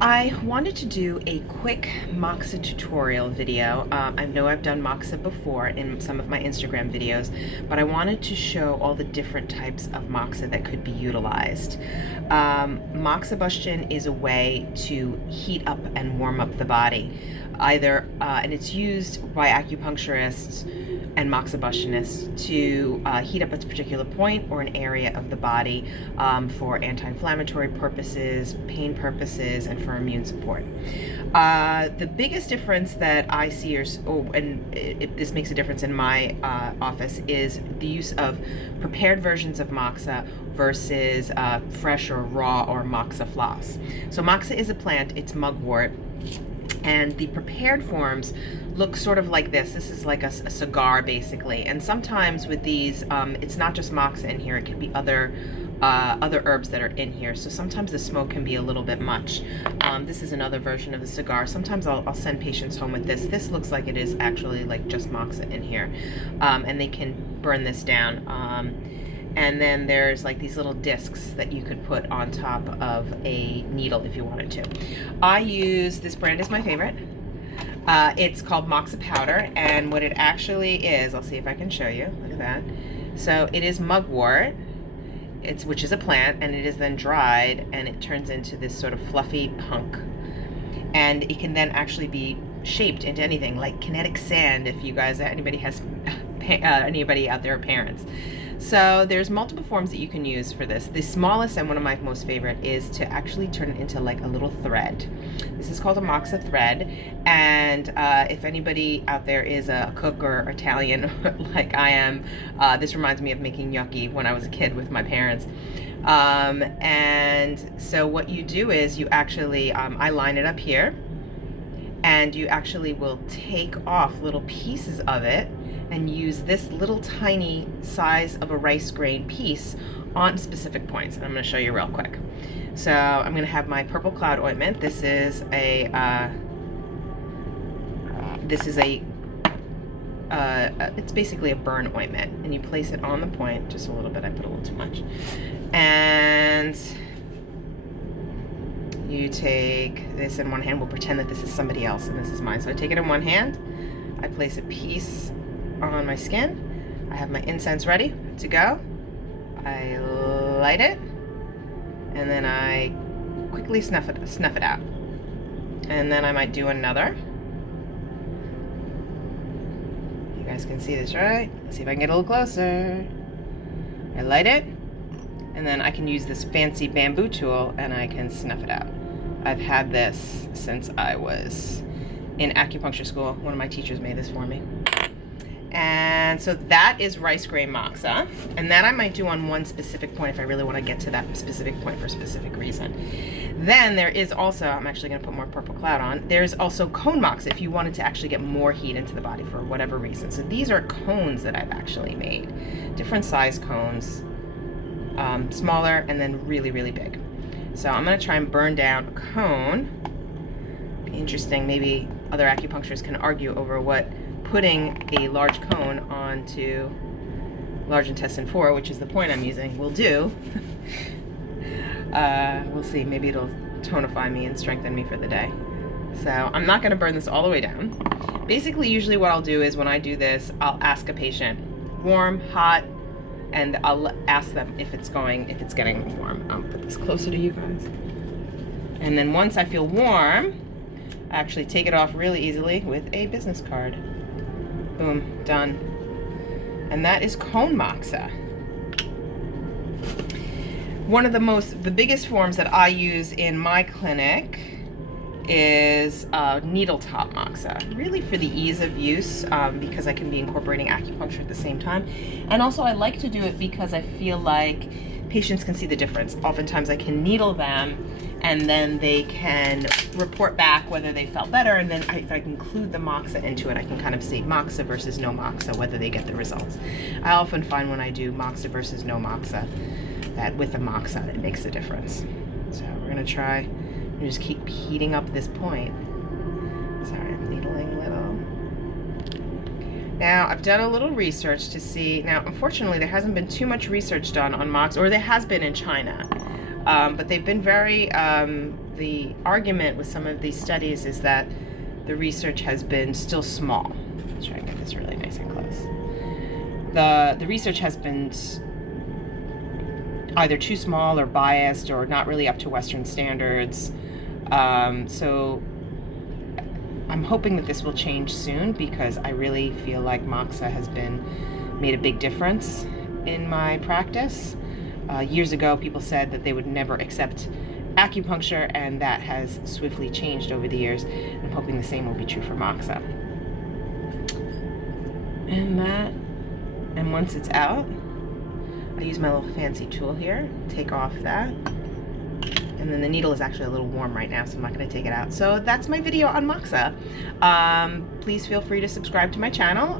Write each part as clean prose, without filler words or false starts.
I wanted to do a quick moxa tutorial video. I know I've done moxa before in some of my Instagram videos, but I wanted to show all the different types of moxa that could be utilized. Moxibustion is a way to heat up and warm up the body, and it's used by acupuncturists and moxibustionists to heat up a particular point or an area of the body for anti-inflammatory purposes, pain purposes, and for immune support. The biggest difference that I see, this makes a difference in my office, is the use of prepared versions of moxa versus fresh or raw or moxa floss. So moxa is a plant, it's mugwort, and the prepared forms look sort of like this. This is like a cigar, basically. And sometimes with these, it's not just moxa in here, it can be other herbs that are in here. So sometimes the smoke can be a little bit much. This is another version of the cigar. Sometimes I'll send patients home with this. This looks like it is actually like just moxa in here. And they can burn this down. And then there's like these little discs that you could put on top of a needle if you wanted to. I use, this brand is my favorite. It's called Moxa Powder, and what it actually is, I'll see if I can show you. Look at that. So it is mugwort, which is a plant, and it is then dried, and it turns into this sort of fluffy punk. And it can then actually be shaped into anything, like kinetic sand, if you guys, anybody out there are parents. So there's multiple forms that you can use for this. The smallest and one of my most favorite is to actually turn it into like a little thread. This is called a moxa thread, and if anybody out there is a cook or Italian like I am, this reminds me of making gnocchi when I was a kid with my parents. And so what you do is you actually, I line it up here, and you actually will take off little pieces of it and use this little tiny size of a rice grain piece on specific points. And I'm going to show you real quick. So I'm going to have my purple cloud ointment. This is it's basically a burn ointment, and you place it on the point just a little bit. I put a little too much. And you take this in one hand. We'll pretend that this is somebody else and this is mine. So I take it in one hand. I place a piece on my skin. I have my incense ready to go. I light it, and then I quickly snuff it out. And then I might do another. You guys can see this, right? Let's see if I can get a little closer. I light it, and then I can use this fancy bamboo tool and I can snuff it out. I've had this since I was in acupuncture school. One of my teachers made this for me. And so that is rice grain moxa, and that I might do on one specific point if I really want to get to that specific point for a specific reason. Then there is also, I'm actually going to put more purple cloud on, there's also cone moxa if you wanted to actually get more heat into the body for whatever reason. So these are cones that I've actually made, different size cones, smaller and then really, really big. So I'm going to try and burn down a cone. Be interesting, maybe other acupuncturists can argue over what putting a large cone onto large intestine 4, which is the point I'm using, will do. We'll see, maybe it'll tonify me and strengthen me for the day. So I'm not going to burn this all the way down. Basically, usually what I'll do is when I do this, I'll ask a patient, warm, hot, and I'll ask them if it's getting warm. I'll put this closer to you guys. And then once I feel warm, I actually take it off really easily with a business card. Boom, done. And that is cone moxa. One of the biggest forms that I use in my clinic is needle top moxa, really for the ease of use, because I can be incorporating acupuncture at the same time. And also I like to do it because I feel like patients can see the difference. Oftentimes I can needle them, and then they can report back whether they felt better, and then if I include the moxa into it, I can kind of see moxa versus no moxa, whether they get the results. I often find when I do moxa versus no moxa, that with the moxa, it makes a difference. So we're gonna try and just keep heating up this point. Sorry, I'm needling a little. Now, I've done a little research to see, now unfortunately there hasn't been too much research done on moxa, or there has been in China. But they've been very, the argument with some of these studies is that the research has been still small. Let's try and get this really nice and close. The research has been either too small or biased or not really up to Western standards. So I'm hoping that this will change soon, because I really feel like moxa has made a big difference in my practice. Years ago, people said that they would never accept acupuncture, and that has swiftly changed over the years. I'm hoping the same will be true for moxa. And once it's out, I use my little fancy tool here, take off that. And then the needle is actually a little warm right now, so I'm not going to take it out. So that's my video on moxa. Please feel free to subscribe to my channel.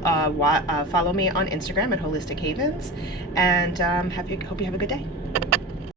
Follow me on Instagram at Holistic Havens, and hope you have a good day.